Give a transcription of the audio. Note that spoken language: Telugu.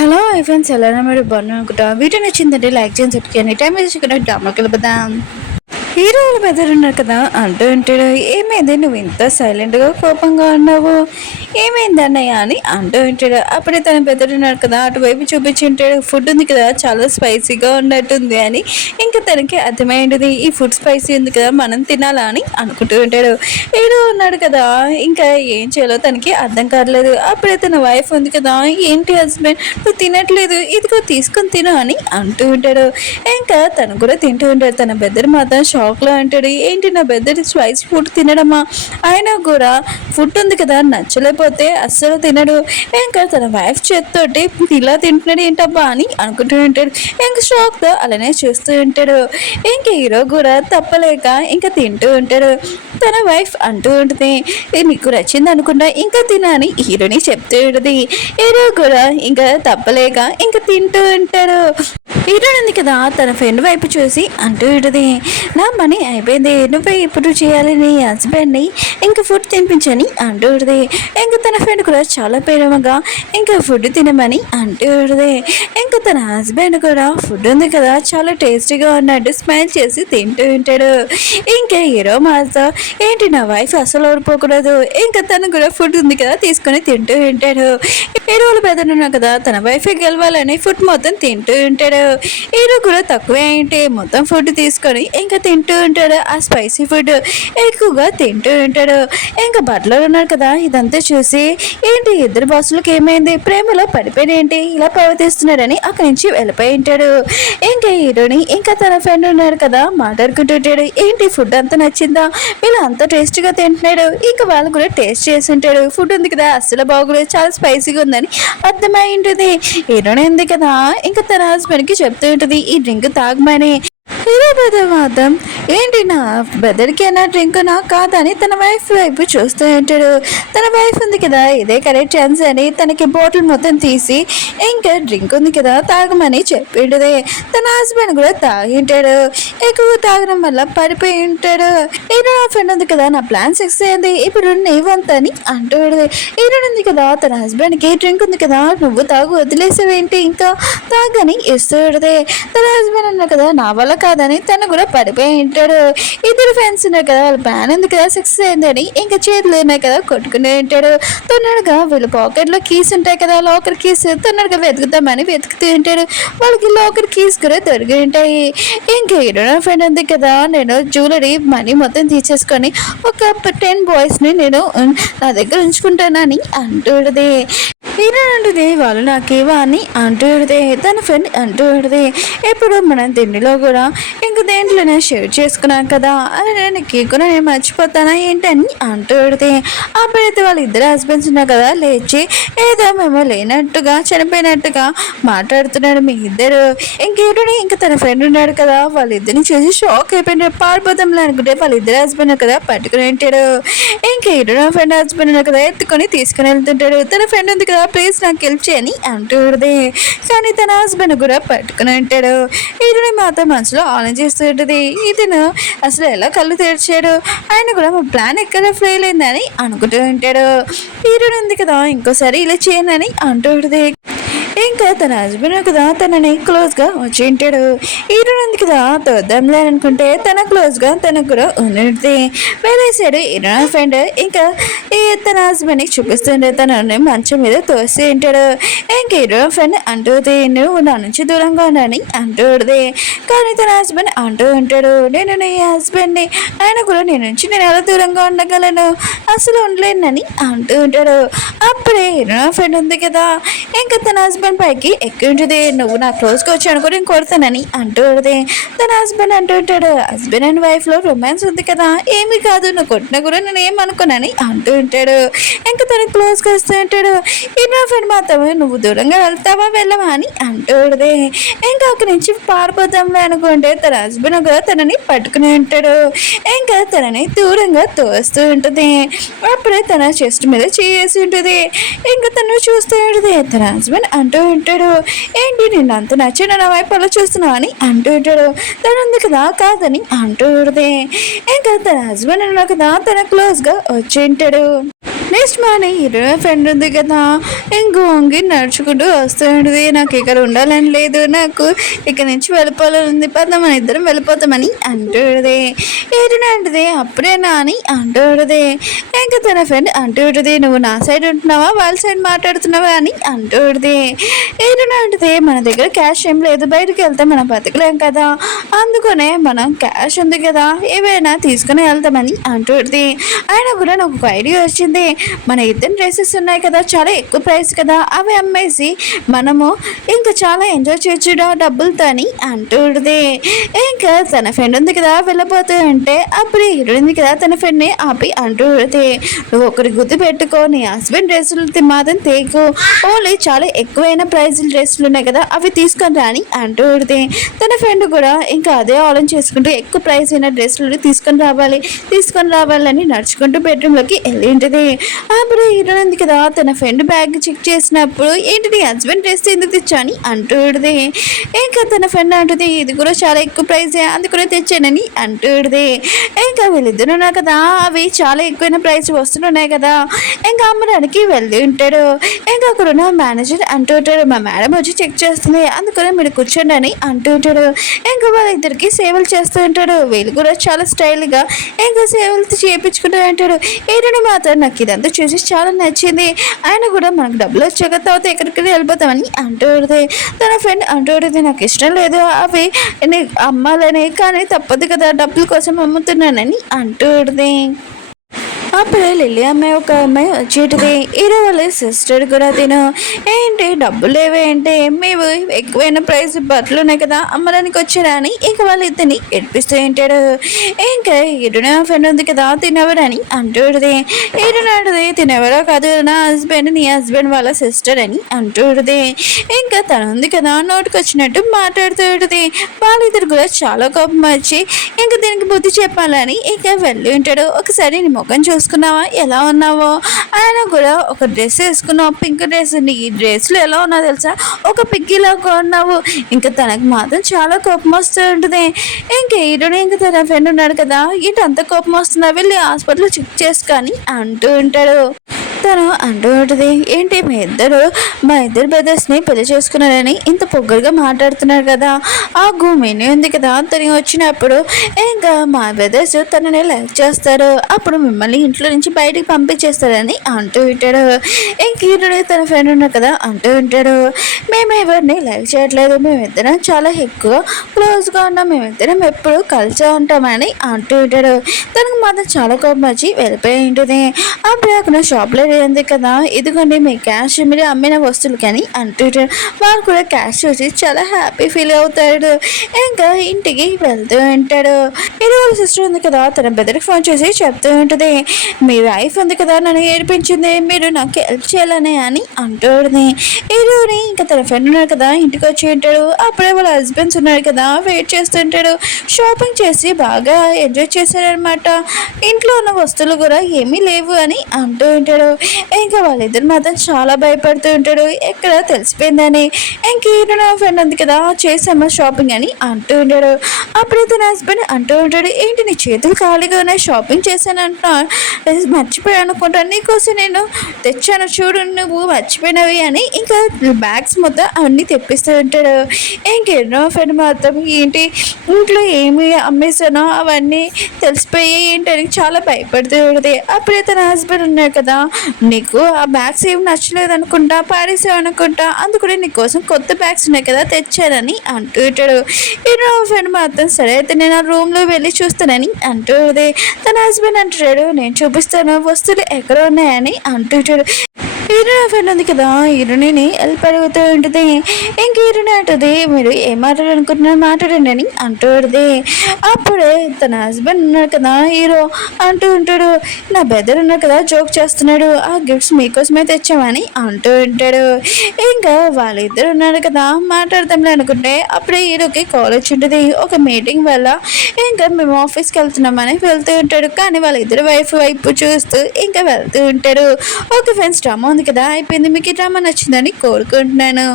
హలో ఫ్రెండ్స్, ఎలా మీరు బాగున్నారు అనుకుంటా. వీడియో నచ్చిందంటే లైక్ చేయండి, చెప్పండి. టైం వేసుకుని డ్రామాకి వెళ్ళిపోదాం. హీరోలు బెదరున్నారు కదా అంటూ ఉంటాడు. ఏమైంది, నువ్వు ఇంత సైలెంట్గా కోపంగా ఉన్నావు, ఏమైంది అన్నయ్య అని అంటూ ఉంటాడు. అప్పుడే తను బెదరున్నాడు కదా, అటువైపు చూపించి ఉంటాడు. ఫుడ్ ఉంది కదా చాలా స్పైసీగా ఉన్నట్టుంది అని. ఇంకా తనకి అర్థమైంది, ఈ ఫుడ్ స్పైసీ ఉంది కదా మనం తినాలా అని అనుకుంటూ ఉంటాడు. హీరో ఉన్నాడు కదా, ఇంకా ఏం చేయాలో తనకి అర్థం కావట్లేదు. అప్పుడే తన వైఫ్ ఉంది కదా, ఏంటి హస్బెండ్ నువ్వు తినట్లేదు, ఇదిగో తీసుకొని తిను అని అంటూ ఉంటాడు. ఇంకా తను కూడా తింటూ ఉంటాడు. తన బెదరు మాత్రం షాక్లో అంటాడు, ఏంటి నా బెదరు స్పైస్ ఫుడ్ తినడమా, అయినా కూడా ఫుడ్ ఉంది కదా నచ్చలేకపోతే అస్సలు తినడు. ఇంకా తన వైఫ్ చేతితోటి ఇలా తింటున్నాడు ఏంటబ్బా అని అనుకుంటూ ఉంటాడు. ఇంకా షాక్తో అలానే చూస్తూ ఉంటాడు. ఇంక హీరో కూడా తప్పలేక ఇంకా తింటూ ఉంటాడు. తన వైఫ్ అంటూ ఉంటుంది, నీకు నచ్చింది అనుకుంటా ఇంకా తినని హీరోని చెప్తూ ఉంటుంది. హీరో కూడా ఇంకా తప్పలేక ఇంకా తింటూ ఉంటాడు. హీరో ఉంది కదా తన ఫ్రెండ్ వైపు చూసి అంటూ ఉంటుంది, నా మనీ అయిపోయింది, నువ్వే ఇప్పుడు చేయాలి నీ హస్బెండ్ని ఇంకా ఫుడ్ తినిపించని అంటూ ఉంటుంది. ఇంకా తన ఫ్రెండ్ కూడా చాలా ప్రేమగా ఇంకా ఫుడ్ తినమని అంటూ ఉంటుంది. ఇంకా తన హస్బెండ్ కూడా ఫుడ్ ఉంది కదా చాలా టేస్టీగా ఉన్నట్టు స్మైల్ చేసి తింటూ ఉంటాడు. ఇంకా హీరో మాతో, ఏంటి నా వైఫ్ అసలు ఓడిపోకూడదు, ఇంకా తను కూడా ఫుడ్ ఉంది కదా తీసుకొని తింటూ ఉంటాడు. హీరోలు బెదరున్నా కదా తన వైఫ్ గెలవాలని ఫుడ్ మొత్తం తింటూ ఉంటాడు. హీరో కూడా తక్కువే ఏంటి మొత్తం ఫుడ్ తీసుకొని ఇంకా తింటూ ఉంటాడు. ఆ స్పైసీ ఫుడ్ ఎక్కువగా తింటూ ఉంటాడు. ఇంకా బట్లర్ ఉన్నాడు కదా, ఇదంతా చూసి ఏంటి ఇద్దరు బాసులకు ఏమైంది, ప్రేమలో పడిపోయిన ఏంటి ఇలా ప్రవర్తిస్తున్నాడని అక్కడి నుంచి వెళ్ళిపోయి ఉంటాడు. ఇంకా హీరోని ఇంకా తన ఫ్రెండ్ ఉన్నాడు కదా మాట్లాడుకుంటుంటాడు, ఏంటి ఫుడ్ అంతా నచ్చిందా, వీళ్ళు అంత టేస్టీగా తింటున్నాడు. ఇంకా వాళ్ళు కూడా టేస్ట్ చేసి ఉంటాడు. ఫుడ్ ఉంది కదా అస్సలు బాగోలేదు, చాలా స్పైసీగా ఉందని అర్థమై ఉంటుంది. హీరోని ఉంది కదా ఇంకా తన హస్బెండ్కి చెప్తూ ఉంటుంది, ఈ డ్రింక్ తాగమని. హీరో బ్రదర్ మాత్రం, ఏంటి నా బ్రదర్కి అన్న డ్రింక్ నా కాదని తన వైఫ్ వైపు చూస్తూ ఉంటాడు. తన వైఫ్ ఉంది కదా ఇదే కరెక్ట్ ఛాన్స్ అని తనకి బాటిల్ మొత్తం తీసి ఇంకా డ్రింక్ ఉంది కదా తాగమని చెప్పిండదే. తన హస్బెండ్ కూడా తాగింటాడు. ఎక్కువ తాగడం వల్ల పడిపోయి ఉంటాడు. హీరో నా ఫ్రెండ్ ఉంది కదా నా ప్లాన్ సక్సెస్ అయింది, ఇప్పుడు నీ వంత అని అంటాడు. హీరో ఉంది కదా తన హస్బెండ్కి డ్రింక్ ఉంది కదా నువ్వు తాగు వదిలేసావేంటి ఇంకా తాగని ఇస్తాడే. తన హస్బెండ్ ఉన్నా కదా నా వల్ల కాదని తను కూడా పడిపోయి ఉంటాడు. ఇద్దరు ఫ్రెండ్స్ ఉన్నారు కదా వాళ్ళ ప్లాన్ ఉంది కదా సక్సెస్ అయిందని ఇంకా చేతులు ఉన్నాయి కదా కొట్టుకునే ఉంటాడు. తొందరగా వీళ్ళ పాకెట్లో కీస్ ఉంటాయి కదా లాకర్ కీస్ తొందరగా వెతుకుతామని వెతుకుతూ ఉంటాడు. వాళ్ళకి లాకర్ కీస్ కూడా దొరికి ఉంటాయి. ఇంకా హీరో ఫ్రెండ్ ఉంది కదా, నేను జ్యువెలరీ మనీ మొత్తం తీసేసుకొని ఒక 10 బాయ్స్ని నేను నా దగ్గర ఉంచుకుంటానని అంటుంది. హీరో అంటుంది, వాళ్ళు నాకేవా అని అంటుంది. తన ఫ్రెండ్ అంటుంది, ఎప్పుడు మనం తిండిలో కూడా ఇంక దేంట్లోనే షేర్ చేసుకున్నాం కదా, అని నేను కూడా నేను మర్చిపోతానా ఏంటని అంటుంది. అప్పుడైతే వాళ్ళ ఇద్దరు హస్బెండ్స్ ఉన్నారు కదా లేచి ఏదో మేము లేనట్టుగా చనిపోయినట్టుగా మాట్లాడుతున్నాడు మీ ఇద్దరు. ఇంకేటని ఇంకా తన ఫ్రెండ్ ఉన్నాడు కదా వాళ్ళిద్దరిని చూసి షాక్ అయిపోయినాడు. పారిపోతాంలే అనుకుంటే వాళ్ళ ఇద్దరు హస్బెండ్ కదా పట్టుకుని ఉంటాడు. ఇంకా హీరో ఫ్రెండ్ హస్బెండ్ ఉన్నారు కదా ఎత్తుకొని తీసుకుని వెళ్తుంటాడు. తన ఫ్రెండ్ ఉంది కదా ప్లీజ్ నాకు హెల్ప్ చేయని అంటుంది. కానీ తన హస్బెండ్ కూడా పట్టుకుని ఉంటాడు. హీరోని మాత్రం మనసులో ఆలోచిస్తూ ఉంటుంది, ఇతను అసలు ఎలా కళ్ళు తెరిచాడు, ఆయన కూడా మా ప్లాన్ ఎక్కడ ఫెయిల్ అయిందని అనుకుంటూ ఉంటాడు. హీరోని ఉంది కదా ఇంకోసారి ఇలా చేయనని అంటుంది. ఇంకా తన హస్బెండ్ కదా తనని క్లోజ్గా వచ్చి ఉంటాడు. హీరో ఉంది కదా తోద్దాంలే అనుకుంటే తన క్లోజ్గా తనకు కూడా ఉన్నది. వెళ్ళేసాడు హీరో ఫ్రెండ్. ఇంకా తన హస్బెండ్ని చూపిస్తుండే తనని మంచం మీద తోసి ఉంటాడు. ఇంకా హీరో ఫ్రెండ్ అంటుంది, నువ్వు నా నుంచి దూరంగా ఉన్నాని అంటుంది. కానీ తన హస్బెండ్ అంటూ ఉంటాడు, నేను నీ హస్బెండ్ని, ఆయన కూడా నీ నుంచి నేను ఎలా దూరంగా ఉండగలను, అసలు ఉండలేనని అంటూ ఉంటాడు. అప్పుడే హీరో ఫ్రెండ్ ఉంది కదా ఇంకా తన హస్బెండ్ పైకి ఎక్కి ఉంటుంది, నువ్వు నా క్లోజ్గా వచ్చి అనుకో నేను కొడతానని అంటూ ఉంటుంది. తన హస్బెండ్ అంటూ ఉంటాడు, హస్బెండ్ అండ్ వైఫ్లో రొమాన్స్ ఉంది కదా ఏమి కాదు నువ్వు కొట్టినా కూడా నేను ఏమనుకోనని అంటూ ఉంటాడు. ఇంకా తన క్లోజ్గా వస్తూ ఉంటాడు. హీరో ఫ్రెండ్ మాత్రమే నువ్వు దూరంగా వెళ్తావా వెళ్ళవా అని అంటూ ఉంటుంది. ఇంకా అక్కడి నుంచి పారిపోతాంలే అనుకుంటే తన హస్బెండ్ కూడా తనని పట్టుకుని ఉంటాడు. ఇంకా తనని దూరంగా తోస్తూ ఉంటుంది. అప్పుడే తన చెస్ట్ మీద చేసి ఉంటుంది. ఇంకా తను చూస్తూ ఉంటుంది. తన హస్బెండ్ అంటూ ఉంటాడు, ఏంటి నిన్ను అంత నచ్చిన నా వైపు అలా చూస్తున్నావు అని అంటూ ఉంటాడు. తను ఉంది కదా కాదని అంటూ ఉంటుంది. ఇంకా తన హస్బెండ్ అన్నా కదా తన క్లోజ్గా వచ్చి ఉంటాడు. ఇష్టమని హీరో ఫ్రెండ్ ఉంది కదా, ఇంకో వంగి నడుచుకుంటూ వస్తూ ఉంటుంది. నాకు ఇక్కడ ఉండాలని లేదు, నాకు ఇక్కడ నుంచి వెళ్ళిపోవాలని ఉంది, పద మన ఇద్దరం వెళ్ళిపోతామని అంటుంది. హీరోయిన్ అంటుంది అప్పుడేనా అని అంటుంది. ఇంకా తన ఫ్రెండ్ అంటుంది నువ్వు నా సైడ్ ఉంటున్నావా వాళ్ళ సైడ్ మాట్లాడుతున్నావా అని అంటుంది. హీరోయిన్ అంటుంది మన దగ్గర క్యాష్ ఏం లేదు, బయటకు వెళ్తే మనం బతకలేం కదా, అందుకనే మనం క్యాష్ ఉంది కదా ఏవైనా తీసుకుని వెళ్తామని అంటుంది. అయినా కూడా నాకు ఒక ఐడియా వచ్చింది, మన ఇద్దరు డ్రెస్సెస్ ఉన్నాయి కదా చాలా ఎక్కువ ప్రైస్ కదా, అవి అమ్మేసి మనము ఇంకా చాలా ఎంజాయ్ చేయొచ్చు డబ్బులతో అని అంటుంది. ఇంకా తన ఫ్రెండ్ ఉంది కదా వెళ్ళబోతూ అంటే అప్పుడు హీరోయిన్ కదా తన ఫ్రెండ్ని ఆపి అంటుంది నువ్వు ఒకరి గుర్తు పెట్టుకో, నీ హస్బెండ్ డ్రెస్సులు మాత్రం తేకు, ఓన్లీ చాలా ఎక్కువైన ప్రైజ్ డ్రెస్సులు ఉన్నాయి కదా అవి తీసుకొని రాని అంటుంది. తన ఫ్రెండ్ కూడా ఇంకా అదే ఆలోచన చేసుకుంటూ ఎక్కువ ప్రైస్ అయిన డ్రెస్సులు తీసుకొని రావాలని నడుచుకుంటూ బెడ్రూమ్లోకి వెళ్ళి ఉంటుంది. అప్పుడు హీరోయిన్ ఉంది కదా తన ఫ్రెండ్ బ్యాగ్ చెక్ చేసినప్పుడు ఏంటి నీ హస్బెండ్ డ్రెస్ ఎందుకు తెచ్చా అని అంటుంది. ఇంకా తన ఫ్రెండ్ అంటుంది ఇది కూడా చాలా ఎక్కువ ప్రైజే అందుకనే తెచ్చానని అంటుంది. ఇంకా వీళ్ళిద్దరు ఉన్నారు కదా అవి చాలా ఎక్కువైన ప్రైస్ వస్తువులు ఉన్నాయి కదా ఇంకా అమ్మడానికి వెళ్ళి ఉంటాడు. ఇంకా అక్కడ ఉన్న మేనేజర్ అంటూ ఉంటాడు మా మేడం వచ్చి చెక్ చేస్తుంది అందుకనే మీరు కూర్చోండి అని అంటూ ఉంటాడు. ఇంకా వాళ్ళిద్దరికి సేవలు చేస్తూ ఉంటాడు. వీళ్ళు కూడా చాలా స్టైల్గా ఇంకా సేవలు చేయించుకుంటూ ఉంటాడు. హీరోని మాత్రం నాకు ఇదంతా చూసి చాలా నచ్చింది, ఆయన కూడా మనకు డబ్బులు వచ్చాక తర్వాత ఎక్కడికి వెళ్ళిపోతామని అంటుంది. తన ఫ్రెండ్ అంటుంది నాకు ఇష్టం లేదు అవి అమ్మాలని, కానీ తప్పదు కదా డబ్బుల కోసం అమ్ముతున్నానని అంటుంది. అప్పుడే లిల్లీ అమ్మాయి ఒక అమ్మాయి వచ్చేటిది. హీరో వాళ్ళ సిస్టర్ కూడా తిను ఏంటి డబ్బులు లేవే అంటే మేము ఎక్కువైన ప్రైస్ బట్టలు ఉన్నాయి కదా అమ్మడానికి వచ్చారా అని ఇంకా వాళ్ళు ఇద్దరిని ఏడిపిస్తూ ఉంటాడు. ఇంకా హీరోని ఫ్రెండ్ ఉంది కదా తినవరని అంటుంది. హీరోని అంటుంది తినెవరో కాదు నా హస్బెండ్, నీ హస్బెండ్ వాళ్ళ సిస్టర్ అని అంటుంది. ఇంకా తను ఉంది కదా నోటికి వచ్చినట్టు మాట్లాడుతూ ఉంటుంది. వాళ్ళిద్దరు కూడా చాలా కోపం వచ్చి ఇంకా దీనికి బుద్ధి చెప్పాలని ఇంకా వెళ్ళి ఉంటాడు. ఒకసారి నీ ముఖం చూసుకున్నావా ఎలా ఉన్నావో, ఆయన కూడా ఒక డ్రెస్ వేసుకున్నావు పింక్ డ్రెస్, నీ ఈ డ్రెస్లో ఎలా ఉన్నావు తెలుసా ఒక పిగ్గిలాగా ఉన్నావు. ఇంకా తనకు మాత్రం చాలా కోపం వస్తూ ఉంటుంది. ఇంకా హీరోని ఇంకా తన ఫ్రెండ్ ఉన్నాడు కదా ఏంటి అంత కోపం వస్తుందా వెళ్ళి హాస్పిటల్లో చెక్ చేసుకొని అంటూ ఉంటాడు. తను అంటూ ఉంటుంది ఏంటి మా ఇద్దరు బ్రదర్స్ని పెళ్లి చేసుకున్నారని ఇంత పొగ్గరుగా మాట్లాడుతున్నారు కదా, ఆ గుమిని ఉంది కదా తను వచ్చినప్పుడు ఇంకా మా బ్రదర్స్ తనని లైక్ చేస్తారు అప్పుడు మిమ్మల్ని ఇంట్లో నుంచి బయటికి పంపించేస్తారని అంటూ ఉంటాడు. ఇంక హీరోని తన ఫ్రెండ్ ఉన్నారు కదా అంటూ ఉంటాడు మేము ఎవరిని లైక్ చేయట్లేదు, మేమిద్దరం చాలా ఎక్కువ క్లోజ్గా ఉన్నాం, మేమిద్దరం ఎప్పుడు కలిసే ఉంటామని అంటూ ఉంటాడు. తనకు మాత్రం చాలా కోపం వచ్చి వెళ్ళిపోయి ఉంటుంది. అప్పుడు అక్కడ షాప్లో ఉంది కదా ఇదిగోండి మీ క్యాష్ మీరు అమ్మిన వస్తువులు కానీ అంటుంటాడు. వాళ్ళు కూడా క్యాష్ చూసి చాలా హ్యాపీ ఫీల్ అవుతాడు. ఇంకా ఇంటికి వెళ్తూ ఉంటాడు. ఇది వాళ్ళ సిస్టర్ ఉంది కదా తన బ్రదర్కి ఫోన్ చేసి చెప్తూ ఉంటుంది మీ వైఫ్ ఉంది కదా నన్ను ఏడిపించింది మీరు నాకు హెల్ప్ చేయాలని అని అంటుంది. హీరోని ఇంకా తన ఫ్రెండ్ ఉన్నాడు కదా ఇంటికి వచ్చి ఉంటాడు. అప్పుడే వాళ్ళ హస్బెండ్స్ ఉన్నారు కదా వెయిట్ చేస్తుంటాడు. షాపింగ్ చేసి బాగా ఎంజాయ్ చేశారనమాట. ఇంట్లో ఉన్న వస్తువులు కూడా ఏమీ లేవు అని అంటూ ఉంటాడు. ఇంకా వాళ్ళిద్దరు మాత్రం చాలా భయపడుతూ ఉంటాడు ఎక్కడ తెలిసిపోయిందని. ఇంక హీరో ఫ్రెండ్ ఉంది కదా చేసామా షాపింగ్ అని అంటూ ఉంటాడు. అప్పుడు తన హస్బెండ్ అంటూ ఉంటాడు ఏంటి నీ చేతులు ఖాళీగా ఉన్నాయి షాపింగ్ చేశాను అంటున్నా మర్చిపోయాను అనుకుంటా నీకోసం నేను తెచ్చాను చూడు నువ్వు మర్చిపోయినవి అని ఇంకా బ్యాగ్స్ మొత్తం అవన్నీ తెప్పిస్తూ ఉంటాడు. ఇంకెన్నో ఫ్రెండ్ మాత్రం ఏంటి ఇంట్లో ఏమి అమ్మేసానో అవన్నీ తెలిసిపోయి ఏంటని చాలా భయపడుతూ ఉంటుంది. అప్పుడే తన హస్బెండ్ ఉన్నాడు కదా నీకు ఆ బ్యాగ్స్ ఏమి నచ్చలేదు అనుకుంటా పాడేసావు అనుకుంటా అందుకనే నీకోసం కొత్త బ్యాగ్స్ ఉన్నాయి కదా తెచ్చానని అంటూ ఉంటాడు. హీరో ఫ్రెండ్ మాత్రం సరే అయితే నేను ఆ రూమ్లో వెళ్ళి చూస్తానని అంటుంది. తన హస్బెండ్ అంటాడు నేను చూపిస్తాను వస్తువులు ఎక్కడ ఉన్నాయని అంటుంటాడు. హీరో ఫ్రెండ్ ఉంది కదా హీరోని హెల్ప్ అడుగుతూ ఉంటుంది. ఇంక హీరోని అంటుంది మీరు ఏం మాట్లాడాలనుకుంటున్నారు మాట్లాడండి అని అంటూ ఉంటుంది. అప్పుడే తన హస్బెండ్ ఉన్నాడు కదా హీరో అంటూ ఉంటాడు నా బ్రదర్ ఉన్నాడు కదా జోక్ చేస్తున్నాడు ఆ గిఫ్ట్స్ మీకోసమే తెచ్చామని అంటూ ఉంటాడు. ఇంకా వాళ్ళిద్దరు ఉన్నారు కదా మాట్లాడతాంలే అనుకుంటే అప్పుడే హీరోకి కాల్ వచ్చి ఉంటుంది ఒక మీటింగ్ వల్ల ఇంకా మేము ఆఫీస్కి వెళ్తున్నామని వెళ్తూ ఉంటాడు. కానీ వాళ్ళిద్దరు వైపు చూస్తూ ఇంకా వెళ్తూ ఉంటాడు. ఓకే ఫ్రెండ్స్ డ్రామా ఉంది కదా అయిపోయింది. మీకు ఈ డ్రామా నచ్చిందని కోరుకుంటున్నాను.